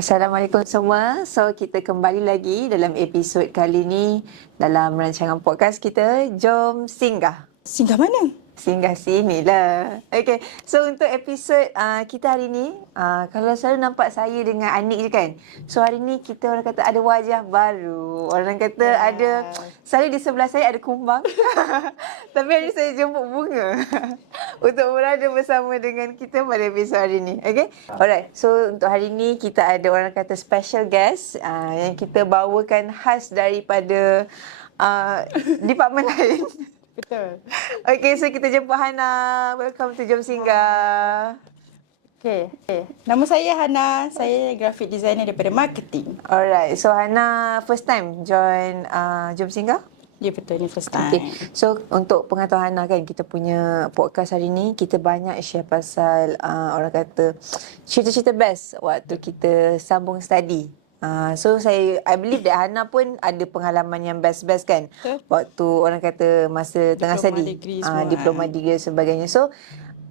Assalamualaikum semua. So, kita kembali lagi dalam episod kali ni dalam rancangan podcast kita, Jom Singgah. Singgah mana? Singgah sini lah. Okay, so untuk episod kita hari ni, kalau selalu nampak saya dengan Anik je kan. So hari ni kita orang kata ada wajah baru. Orang kata ada, selalu di sebelah saya ada kumbang. Tapi hari ni saya jemput bunga. Untuk berada bersama dengan kita pada episod hari ni. Okay, alright. So untuk hari ni kita ada orang kata special guest yang kita bawakan khas daripada department lain. Betul. Okay, so kita jumpa Hana. Welcome to Jom Singgah. Okay. Nama saya Hana. Saya graphic designer daripada marketing. Alright, so Hana first time join Jom Singgah? Ya betul, ni first time. Okay, so untuk pengetahuan Hana kan, kita punya podcast hari ni, kita banyak share pasal orang kata cerita-cerita best waktu kita sambung study. So I believe that Hana pun ada pengalaman yang best-best kan. Waktu orang kata masa tengah study, diploma degree dan sebagainya. So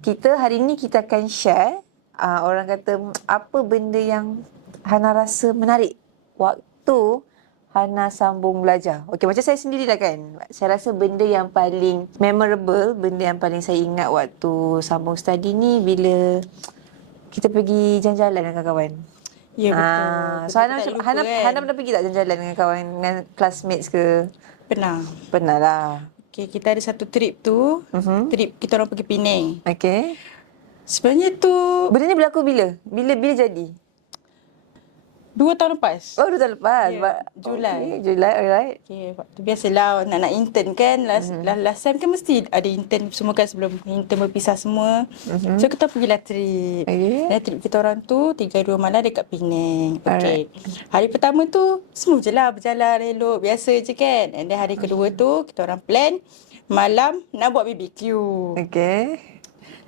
kita hari ni kita akan share orang kata apa benda yang Hana rasa menarik waktu Hana sambung belajar. Okey, macam saya sendirilah kan. Saya rasa benda yang paling memorable, benda yang paling saya ingat waktu sambung study ni bila kita pergi jalan-jalan dengan kawan-kawan. Ya betul. So Hana pernah pergi tak jalan-jalan dengan kawan, dengan classmates ke? Pernah. Pernah lah. Okay, kita ada satu trip tu. Trip kita orang pergi Penang. Okay. Sebenarnya tu Benda ni berlaku bila? Bila jadi? 2 tahun lepas. Oh, 2 tahun lepas. Ya, Julai. Okay, Julai, alright. Okay, waktu biasalah nak intern kan. Last time kan mesti ada intern semua kan sebelum intern berpisah semua. So kita pergilah trip. Okay. Dan trip kita orang tu 3 hari 2 malam dekat Penang. Okay. Hari pertama tu semua je lah berjalan elok. Biasa je kan. And then hari kedua tu kita orang plan malam nak buat BBQ. Okay.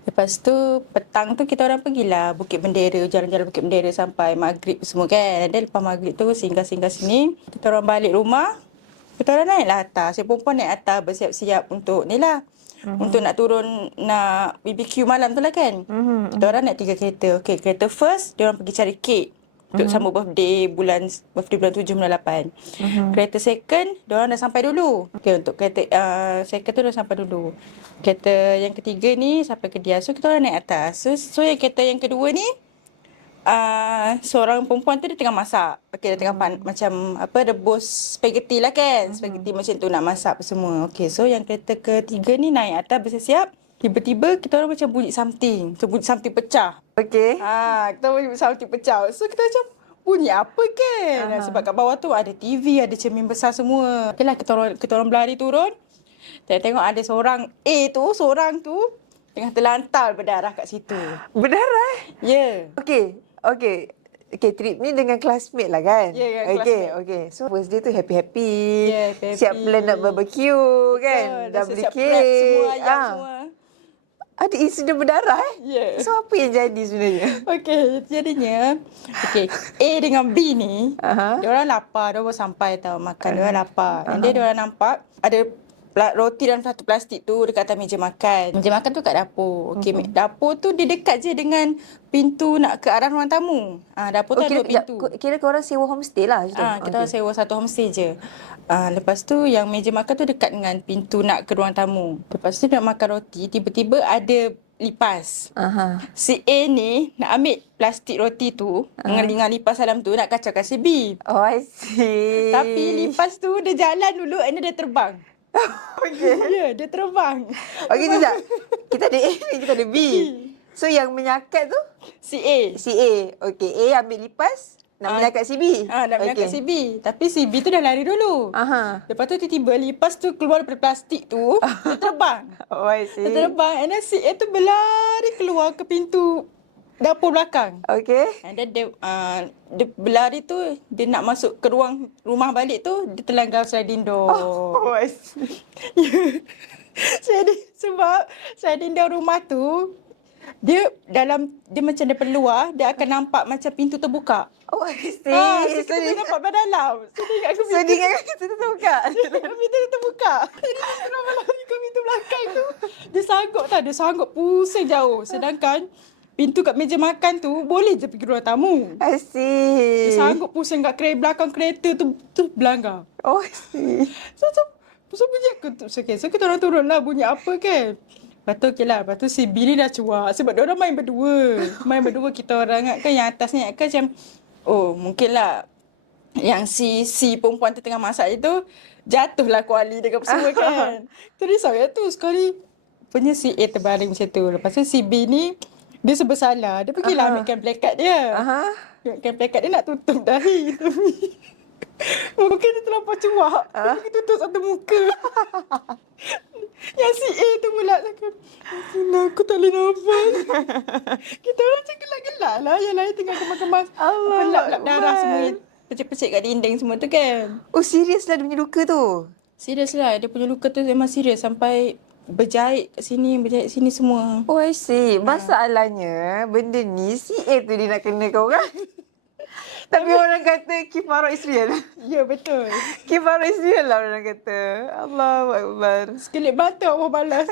Lepas tu petang tu kita orang pergilah Bukit Bendera, jalan-jalan Bukit Bendera sampai maghrib semua kan. Dan lepas maghrib tu singgah-singgah sini, kita orang balik rumah. Kita orang naiklah atas. Saya perempuan naik atas bersiap-siap untuk ni lah. Untuk nak turun nak BBQ malam tu lah kan. Kita orang naik 3 kereta. Okay, kereta first dia orang pergi cari kek untuk sambut birthday bulan 7 bulan 8. Kereta second dia orang dah sampai dulu. Okay, untuk kereta second tu dah sampai dulu. Kereta yang ketiga ni sampai ke dia. So kita orang naik atas. So yang kereta yang kedua ni seorang perempuan tu dia tengah masak. Okay, dia tengah macam rebus spaghetti lah kan. Spaghetti macam tu nak masak apa semua. Okay, so yang kereta ketiga ni naik atas bersiap-siap. Tiba-tiba kita orang macam bunyi something. So bunyi something pecah. Okay. Kita bunyi something pecah. So kita macam bunyi apa kan? Sebab kat bawah tu ada TV, ada cermin besar semua. Okay lah, kita orang berlari turun. Tengok ada seorang tu tengah terlantar berdarah kat situ. Berdarah? Ya. Yeah. Okay, trip ni dengan classmate lah kan? Ya, dengan classmate. Okay. So, first day tu happy-happy. Yeah, happy. Siap plan nak barbecue kan? Dah beli kek. Semua ayam semua. Ada insiden berdarah Ya. So, apa yang jadi sebenarnya? Okay, jadinya A dengan B ni, dia orang lapar. Dia baru sampai tau makan. Dia orang lapar. Dan dia orang nampak ada roti dalam satu plastik tu dekat atas meja makan. Meja makan tu kat dapur. Okay, dapur tu dia dekat je dengan pintu nak ke arah ruang tamu. Dapur tu ada 2 pintu. Kira korang sewa homestay lah macam tu? Kita sewa satu homestay je. Lepas tu yang meja makan tu dekat dengan pintu nak ke ruang tamu. Lepas tu nak makan roti, tiba-tiba ada lipas. Si A ni nak ambil plastik roti tu dengan lipas dalam tu nak kacaukan si B. Oh, I see. Tapi lipas tu dia jalan dulu and dia terbang. Okay. Ya, dia terbang. Okay, sekejap. Kita ada A ni, kita ada B. So, yang menyakat tu? Si A. Okay, A ambil lipas, nak menyakat si B. Nak menyakat si B. Tapi si B tu dah lari dulu. Lepas tu tiba-tiba lipas tu keluar daripada plastik tu, dia terbang. Oh, I see. Dia terbang and then si A tu berlari keluar ke pintu dapur belakang. Okay. And then dia berlari tu, dia nak masuk ke rumah balik tu, dia terlanggar sliding door. Oh, I see. Sebab sliding door rumah tu, dia macam daripada luar, dia akan nampak macam pintu terbuka. Oh, I see. So dia nampak pada dalam. So dia ingat pintu terbuka. Pintu terbuka. Dia lari ke pintu belakang tu. Dia sanggup pusing jauh. Sedangkan pintu kat meja makan tu boleh je pergi ruang tamu. Dia Asyik. sanggup pusing kat belakang kereta tu belanggar. Oh, asyik. So bunyi aku tu. So kita orang turun lah bunyi apa kan. Lepas tu okay lah. Lepas tu si B ni dah cuak. Sebab dia orang main berdua. Main berdua kita orang ingat kan yang atas ni kan macam. Oh mungkin lah. Yang si perempuan tu tengah masak itu. Jatuhlah kuali dekat semua kan. Tu risau ya tu sekali. Punya si A terbaring macam tu. Lepas tu si B ni. Dia sebersalah. Dia pergilah ambilkan plakat dia. Ambilkan plakat dia nak tutup dahi. Mungkin dia terlampau cuak. Dia pergi tutup satu muka. Yang si A tu pula cakap, aku tak boleh nampak. Kita orang macam gelak-gelak lah. Yang lain tengah kemas-kemas. Lap-lap darah semua. Pecik-pecik kat dinding semua tu kan. Oh, serius lah dia punya luka tu? Serius lah. Dia punya luka tu memang serius. Sampai berjahit kat sini, berjahit sini semua. Oh, I see. Masalahnya, benda ni si A tu dia nak kena kau kan? Tapi orang kata kifarah is real. Ya, betul. Kifarah is real lah orang kata. Allahu Akbar. Sekelip mata Allah balas.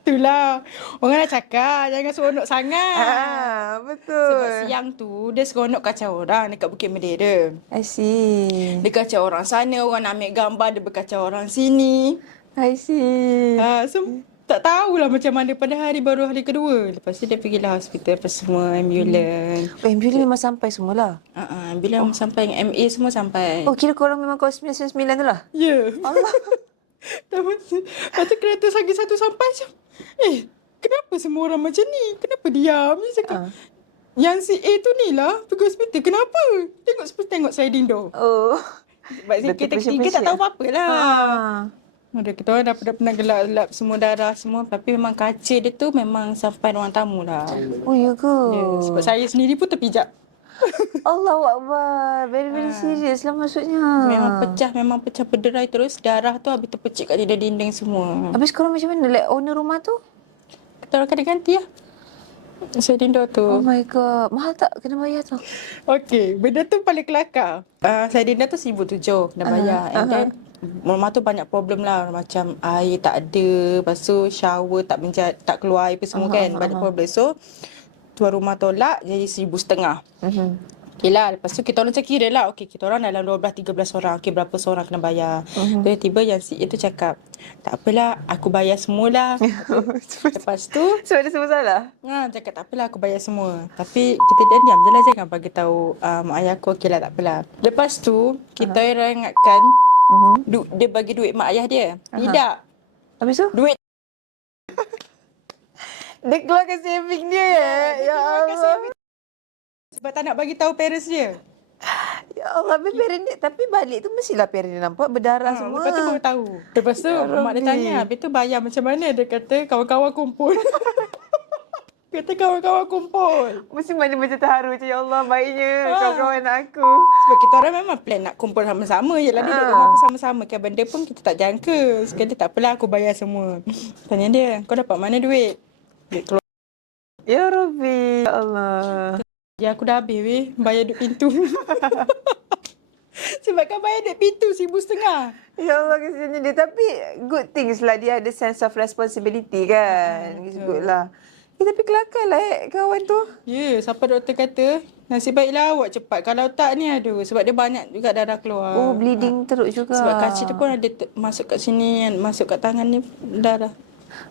Itulah. Orang dah cakap, jangan seronok sangat. Betul. Sebab siang tu, dia seronok kacau orang dekat Bukit Medera. I see. Dia kacau orang sana, orang nak ambil gambar, dia berkacau orang sini. I see. So, tak tahulah macam mana pada baru hari kedua. Lepas tu dia pergilah hospital apa semua, ambulans. Oh, ambulans memang sampai semualah. Ambulans sampai, MA semua sampai. Oh, kira korang memang kau 999 tu lah? Ya. Allah. Lepas tu kereta lagi satu sampai macam, kenapa semua orang macam ni? Kenapa diam? Dia cakap, yang si A tu ni lah pergi hospital. Kenapa? Tengok sliding door. Oh. Sebab kita ketiga tak tahu apa-apa lah. Kita orang dah pernah gelap-gelap semua darah semua. Tapi memang kaca dia tu memang sampai ruang tamu lah. Oh, ya ke? Ya, sebab saya sendiri pun terpijak. Allahu Akbar. Very, very serious lah maksudnya. Memang pecah berderai terus. Darah tu habis terpecik kat dinding semua. Habis korang macam mana? Like owner rumah tu? Kita orang kena ganti lah. Sliding door tu. Oh my God. Mahal tak kena bayar tu? Okay, benda tu paling kelakar. Sliding door tu 1,700 kena bayar. And then rumah tu banyak problem lah. Macam air tak ada. Lepas tu shower tak keluar air apa semua kan. Banyak problem. So, tuan rumah tolak jadi 1,500. Okay lah. Lepas tu kita orang macam kira lah. Okay, kita orang dalam 12-13 orang. Okay, berapa seorang kena bayar. Tiba-tiba yang si itu cakap, tak apalah, aku bayar semualah. Lepas tu Sebab dia semua salah? cakap tak apalah, aku bayar semua. Tapi kita diam je lah, jangan bagi tahu mak ayah aku. Okay lah, tak apalah. Lepas tu kita orang ingatkan dia bagi duit mak ayah dia. Tidak. Habis tu? Duit Dia keluarkan saving dia. Ya Allah. sebab tak nak bagi tahu parents dia. Ya Allah. Habis parent dia. Tapi balik tu mestilah parent dia nampak berdarah semua. Lepas tu baru tahu. Lepas tu mak dia tanya, habis tu bayar macam mana? Dia kata kawan-kawan kumpul. Kata kawan-kawan kumpul. Mesti mana macam terharu macam, ya Allah baiknya kawan-kawan aku. Sebab kita orang memang plan nak kumpul sama-sama. Yelah duduk rumah bersama-sama. Kan benda pun kita tak jangka. Sekali tak apalah, aku bayar semua. Tanya dia, kau dapat mana duit? Duit keluar. Ya Rabbi. Ya Allah. Ya aku dah habis weh, bayar duit pintu. Sebab kan bayar duit pintu 1,500. Ya Allah kesiannya dia. Tapi good things lah dia ada sense of responsibility kan. It's good lah. Tapi kelakar lah kawan tu. Ya, sampai doktor kata, nasib baiklah awak cepat. Kalau tak ni aduh, sebab dia banyak juga darah keluar. Oh, bleeding teruk juga. Sebab kaca tu pun ada masuk kat sini, masuk kat tangan ni darah.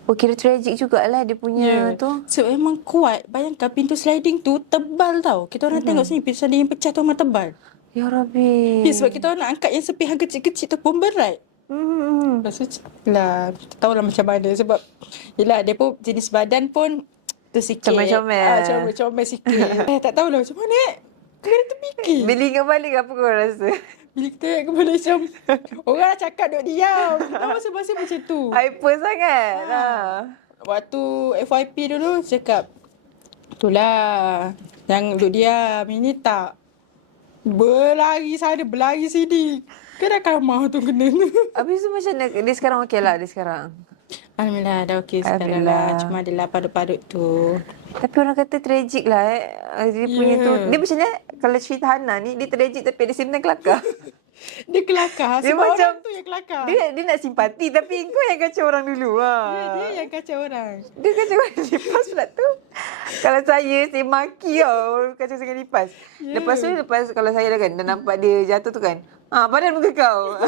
Oh, kira tragic jugalah dia punya tu. Sebab memang kuat. Bayangkan pintu sliding tu tebal tau. Kita orang tengok sini, pintu sliding yang pecah tu memang tebal. Ya Rabbi. Ya, sebab kita orang nak angkat yang sepihan kecil-kecil tu pun berat. Lepas tu lah, tahulah macam mana. Sebab, yelah dia pun jenis badan pun tu sikit. Comel-comel. Comel-comel sikit. Tak tahulah macam mana. Kena terfikir. Bila ingat balik apa kau rasa? Bila kita ingat kembali macam, orang dah cakap duk diam. Kita masa-masa macam tu. Hyper sangat. Waktu FYP dulu cakap, itulah yang duk diam. Ini tak. Berlari sana, berlari sini. Kena kamar tu kena. Habis tu macam mana? Dia sekarang okey lah, dia sekarang. Alhamdulillah dah okey sekarang lah. Cuma adalah padut-padut tu. Tapi orang kata tragic lah dia punya tu. Dia macam ni, kalau cerita Hana ni, dia tragic tapi ada same time kelakar. Dia kelakar. Dia Sebab macam- orang tu yang kelakar. Dia nak simpati tapi kau yang kacau orang dulu. Dia yang kacau orang. Dia kacau orang lipas pula tu. Kalau saya maki tau kacau dengan lipas. Ya. Lepas kalau saya dah nampak dia jatuh tu kan. Badan muka kau.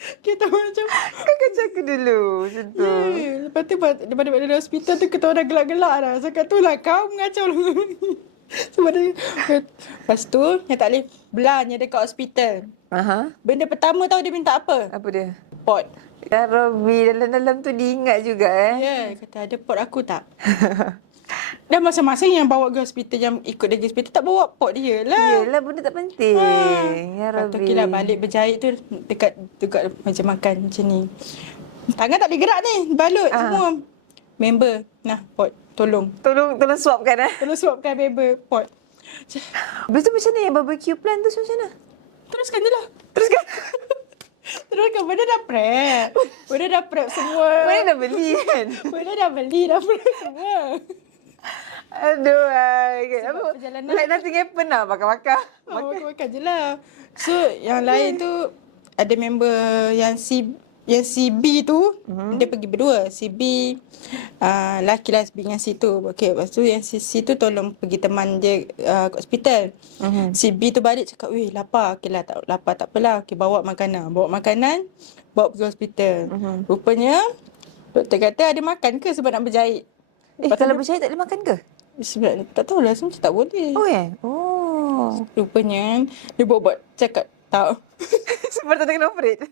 Kita macam... Kau kacau aku dulu. Macam tu. Ya. Lepas tu daripada dari hospital tu kita orang gelak-gelak dah. Cakap tu lah kau mengacau orang ni. Sebab dia... Lepas tu yang tak boleh belanja dekat hospital. Aha. Benda pertama tahu dia minta apa? Apa dia? Pot. Ya Robby, dalam-dalam tu diingat juga Ya, kata ada pot aku tak? Dan masing-masing yang bawa ke hospital, yang ikut dia ke hospital tak bawa pot dia lah. Yelah, benda tak penting. Ya Lepas tu Robby. kira balik berjahit tu dekat macam makan macam ni. Tangan tak boleh gerak ni, balut semua. Member, nah pot, tolong. Tolong suapkan Tolong suapkan member pot. Lepas tu macam mana yang barbecue plan tu macam mana? Teruskan je lah. Teruskan. Teruskan, benda dah prep. Benda dah prep semua. Mana dah beli kan? Benda dah beli, dah prep semua. Aduh, apa? perjalanan- Like nothing happen lah, bakar-bakar. Makan je lah. So, yang lain tu ada member yang si B tu, dia pergi berdua. Si B, laki lah si B dengan si tu. Okay, lepas tu yang si C tu tolong pergi teman dia ke hospital. Si B tu balik cakap, weh lapar. Okay lah, tak lapar tak apalah. Okay, bawa makanan, bawa pergi hospital. Rupanya, doktor kata ada makan ke sebab nak berjahit. Kalau berjahit tak boleh makan ke? Sebab tak tahulah, semua tak boleh. Oh ya? Oh. Rupanya dia buat cakap tak. Sebab tak kena operate.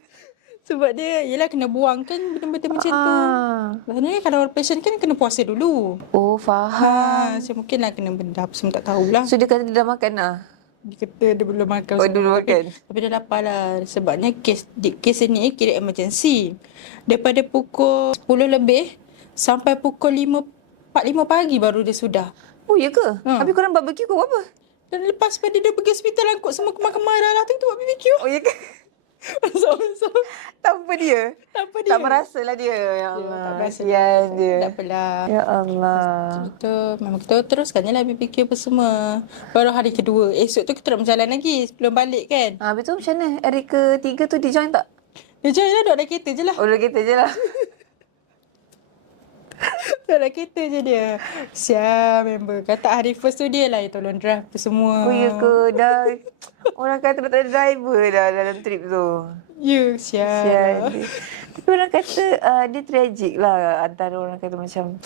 Sebab dia yelah kena buang kan benda-benda macam tu. Sebenarnya kalau patient kan kena puasa dulu. Oh, faham. So mungkin lah kena benda apa semua tak tahulah. So, dia kata dia dah makan lah? Dia kata dia belum makan. Oh, semua. dulu makan. Tapi dia lapar lah. Sebabnya kes ni kira emergency. Daripada pukul 10 lebih sampai pukul 4:05 pagi baru dia sudah. Oh, ya ke? Habis korang barbecue kau buat apa? Dan lepas pada dia pergi hospital angkut semua kemar-kemar dah tu buat BBQ. Oh, ya ke? So, Tanpa dia? tanpa dia. Tak merasa lah dia. Ya Allah. tak merasa. Kesian dia. Tak apalah. Ya Allah. Kita memang kita teruskan je lah BBQ apa semua. Baru hari kedua. Esok tu kita nak berjalan lagi sebelum balik kan. Habis tu macam mana? Hari ketiga tu dia join tak? Dia join lah duduk dalam kereta je lah. Oh, dalam kereta je lah. Duduk dalam kereta je dia. Siap member. Kata hari first tu dia lah yang tolong drive apa semua. Oh, ya ke? Dah. Orang kata dah tak ada driver dah dalam trip tu. Ya, siap. Kesian dia. Tapi orang kata dia tragic lah. Antara orang kata macam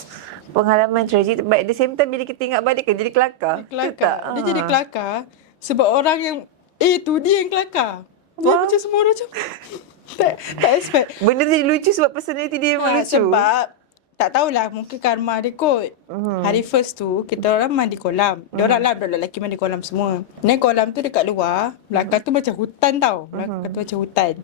pengalaman tragic. But at the same time bila kita ingat balik kan jadi kelakar. Dia kelakar. Dia jadi kelakar sebab orang yang tu dia yang kelakar. Dia macam semua orang macam tak expect. Benda tu jadi lucu sebab personality dia memang lucu. Sebab tak tahulah mungkin karma dia kot. Hari first tu kita orang mandi kolam. Dia orang lah budak lelaki mandi kolam semua. Ni kolam tu dekat luar, belakang tu macam hutan tau. Belakang tu macam hutan.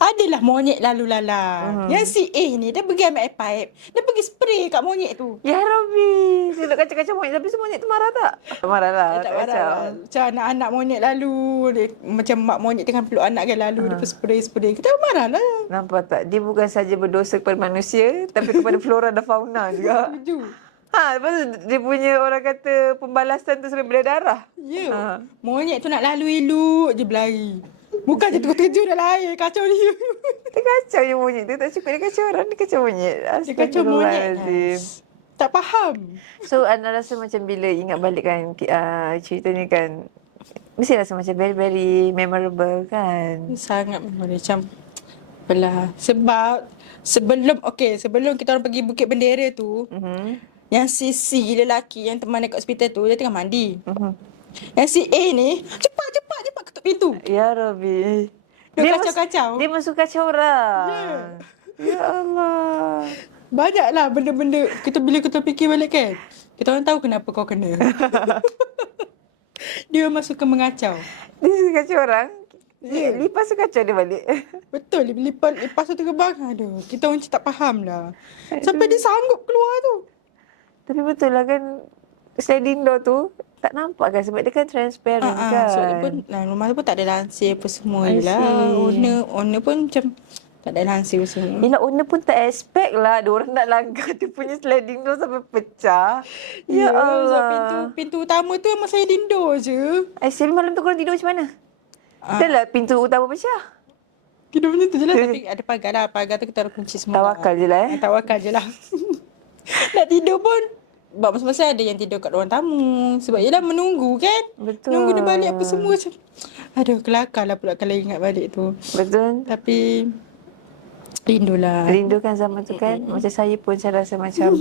Adalah monyet lalu lalang. Yang si A ni dia pergi ambil air pipe, dia pergi spray kat monyet tu. Ya Rabbi. Dia nak kacau-kacau monyet. Tapi semua monyet tu marah tak? Marah lah. Tak marah lah. Macam anak-anak monyet lalu dia, macam mak monyet tengah peluk anak kan lalu dia spray-spray. Kita marah lah. Nampak tak? Dia bukan saja berdosa kepada manusia tapi kepada flora dan fauna juga. Setuju. Lepas tu dia punya orang kata pembalasan tu sampai berdarah. Ya. Monyet tu nak lalu elok je berlari. Bukan je terkejut dalam air. Kacau dia. Dia kacau je monyet tu. Tak cukup dia kacau orang, dia kacau monyet. Dia kacau monyet. Astagfirullahalazim. Tak faham. So anda rasa macam bila ingat balik kan cerita ni kan, mesti rasa macam very very memorable kan. Sangat macam apalah. Sebab sebelum kita orang pergi Bukit Bendera tu, yang si C lelaki yang teman dekat hospital tu dia tengah mandi. Yang si A ni cepat ketuk pintu. Ya Rabbi. Dia kacau-kacau. Dia masuk kacau orang. Ya Allah. Banyaklah benda-benda bila kita fikir balik kan. Kita orang tahu kenapa kau kena. Dia masuk ke mengacau. Dia suka kacau orang. Lipas tu kacau dia balik. Betul, lepas tu terbang. Aduh, kita orang macam tak faham lah. Sampai dia sanggup keluar tu. Tapi betul lah kan, sliding door tu tak nampak kan sebab dia kan transparent kan. So dia pun rumah tu pun tak ada lansir apa semua I lah. see. Owner pun macam tak ada lansir apa semua. Yelah, owner pun tak expect lah ada orang nak langgar dia punya sliding door sampai pecah. Ya So Allah. pintu utama tu memang sliding door je. Aisyah, malam tu korang tidur macam mana? Itulah pintu utama pecah. Tidur macam tu je lah. Tapi ada pagar lah. Pagar tu kita orang kunci semua. Tawakal je lah Tawakal je lah. Nak tidur pun sebab masa-masa ada yang tidur kat ruang tamu. Sebab yelah menunggu kan. Betul. Nunggu dia balik apa semua macam. Aduh kelakar lah pula kalau ingat balik tu. Betul. Tapi rindulah. Rindukan zaman tu kan. Macam saya pun saya rasa macam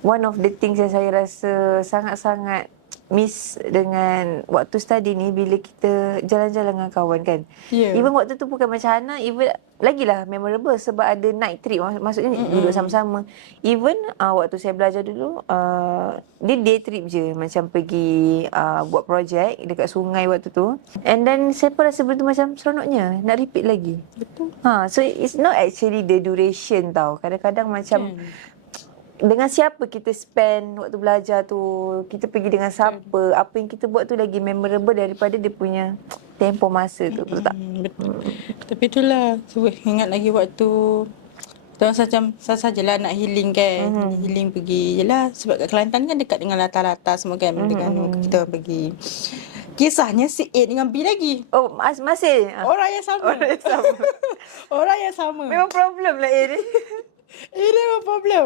one of the things yang saya rasa sangat-sangat miss dengan waktu study ni bila kita jalan-jalan dengan kawan kan. Yeah. Even waktu tu bukan macam Hana, even lagilah memorable sebab ada night trip. Maksudnya duduk sama-sama. Even waktu saya belajar dulu, dia day trip je. Macam pergi buat projek dekat sungai waktu tu. And then saya pun rasa benda tu macam seronoknya. Nak repeat lagi. Betul. So it's not actually the duration tau. Kadang-kadang macam dengan siapa kita spend waktu belajar tu, kita pergi dengan siapa, apa yang kita buat tu lagi memorable daripada dia punya tempoh masa tu, betul tak? Betul. Tapi itulah, ingat lagi waktu kita orang macam sajalah nak healing kan. Healing pergi jelah sebab kat Kelantan kan dekat dengan latar-latar semua kan. Dengan kita orang pergi. Kisahnya si A dengan B lagi. Oh, masih? Orang yang sama. Orang yang sama. Orang yang sama. Memang problem lah A ni. Ini memang problem.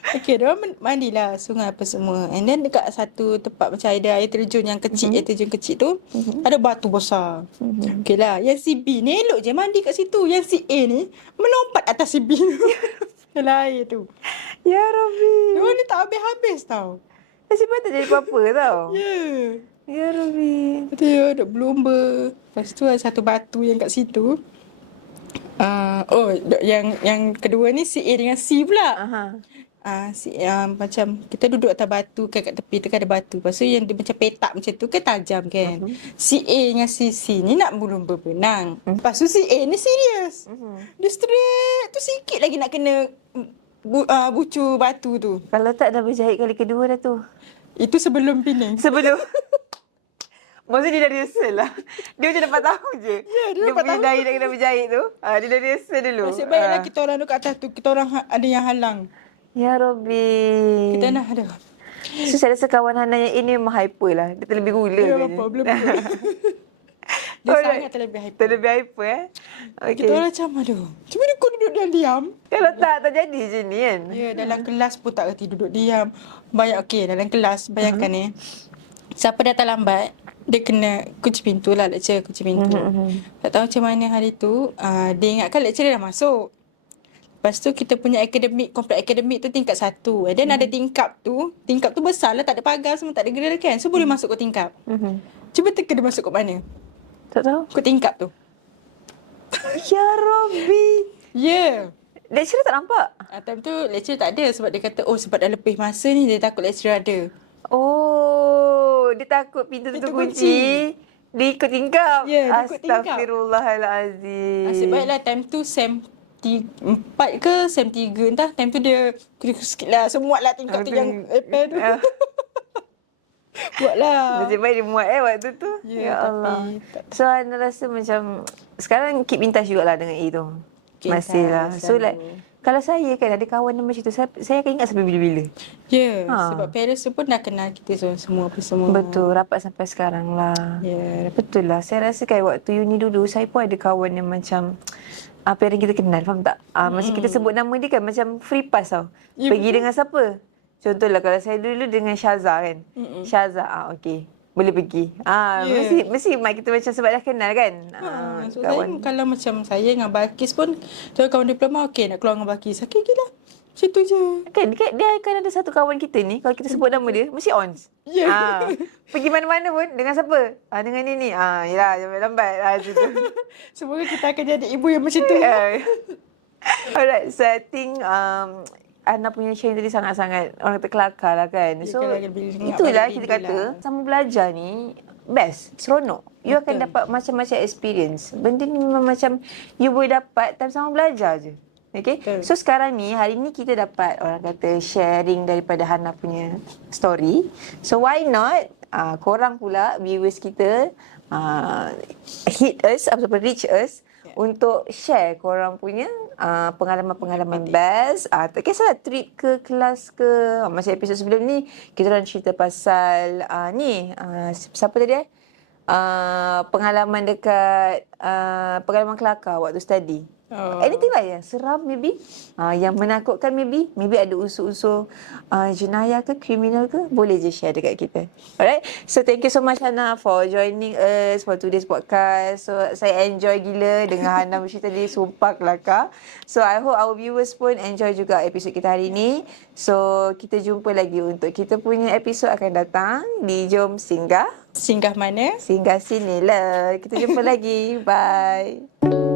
Okay, dia mandilah sungai apa semua. And then dekat satu tempat macam ada air terjun yang kecil, air terjun kecil tu, ada batu besar. Okay lah, yang si B ni elok je mandi kat situ. Yang si A ni melompat atas si B tu. Dalam air tu. Ya Rabbi. Dia ni tak habis-habis tau. Nasib baik tak jadi apa-apa tau. Ya. Ya Rabbi. Betul ya, ada berlumba. Lepas tu ada satu batu yang kat situ. Yang kedua ni si A dengan C pula. Macam kita duduk atas batu kan, kat tepi tu kan ada batu. Lepas tu yang dia macam petak macam tu kan tajam kan. Si A dengan si C ni nak berlumba berenang. Lepas tu si A ni serius. Dia straight tu sikit lagi nak kena bucu batu tu. Kalau tak dah berjahit kali kedua dah tu. Itu sebelum pinning. Sebelum maksudnya dia dah rehearsal lah. Dia macam dapat tahu je. Ya, dia dapat punya tahu. dahi nak kena berjahit tu. Dia dah rehearsal dulu. Nasib baiklah kita orang duduk kat atas tu. Kita orang ada yang halang. Ya Rabbi. Kita nak ada. So saya rasa kawan Hana yang ini memang hyper lah. Dia terlebih gula Ya, kan. problem tu. Dia sangat terlebih hyper. Terlebih hyper Okay. Kita orang macam aduh. Cuma dia kau duduk diam. Kalau tak jadi macam ni kan. Ya, dalam kelas pun tak kerti duduk diam. Dalam kelas bayangkan ni. Siapa datang lambat, dia kena kunci pintu lah, lecturer kunci pintu. Tak tahu macam mana hari tu, dia ingatkan lecturer dah masuk. Lepas tu kita punya komplek akademik tu tingkat 1. And then ada tingkap tu besar lah, tak ada pagar semua, tak ada grill kan. So boleh masuk ke tingkap. Cuba teka dia masuk ke mana? Tak tahu. Ke tingkap tu. Ya Rabbi. Ya. Lecturer tak nampak? Time tu lecturer tak ada sebab dia kata sebab dah lebih masa ni dia takut lecturer ada. Dia takut pintu tu terkunci. Dia ikut tingkap. Ya, dia ikut tingkap. Astaghfirullahalazim. Nasib baiklah time tu Sem 4 ke Sem 3 entah. Time tu dia sikit lah. Semuat lah tingkap tu yang repair tu. Buat lah. Nasib baik dia muat waktu tu. Ya Allah. So Ana rasa macam sekarang keep in touch jugalah dengan A tu. Masih lah. So like kalau saya kan ada kawan yang macam tu, saya akan ingat sampai bila-bila. Ya, sebab parents tu pun dah kenal kita semua apa semua. Betul, rapat sampai sekarang lah. Ya. Betul lah. Saya rasa kan waktu uni dulu, saya pun ada kawan yang macam parent kita kenal, faham tak? Macam kita sebut nama dia kan macam free pass tau. Ya, pergi betul. dengan siapa? Contohlah kalau saya dulu dengan Syaza kan. Syaza, okey. Boleh pergi. Mesti mak kita macam sebab dah kenal kan. So saya kalau macam saya dengan Balkis pun, saya kawan diploma okey nak keluar dengan Balkis. Okey gila. Situ je. Kan dia akan ada satu kawan kita ni, kalau kita sebut nama dia, mesti on. Ya. Pergi mana-mana pun dengan siapa? Dengan ni. Yalah, jangan lambat. Situ. Semoga kita akan jadi ibu yang macam tu. Alright, so I think Ana punya sharing tadi sangat-sangat orang kata kelakar lah kan. So itulah kita kata sama belajar ni best, seronok. You akan dapat macam-macam experience. Benda ni memang macam you boleh dapat time sama belajar je. Okay. So sekarang ni, hari ni kita dapat orang kata sharing daripada Hana punya story. So why not korang pula viewers kita hit us ataupun reach us untuk share korang punya pengalaman-pengalaman best. Tak kisahlah trip ke kelas ke. Macam episod sebelum ni, kita orang cerita pasal siapa tadi pengalaman dekat pengalaman kelakar waktu study. Anything lah yang seram maybe, yang menakutkan maybe ada unsur-unsur jenayah ke kriminal ke, boleh je share dekat kita. Alright, so thank you so much Hana for joining us for today's podcast. So saya enjoy gila dengan Hana bercerita tadi, sumpah kelakar. So I hope our viewers pun enjoy juga episod kita hari ni. So kita jumpa lagi untuk kita punya episod akan datang di Jom Singgah. Singgah mana? Singgah sini lah. Kita jumpa lagi. Bye.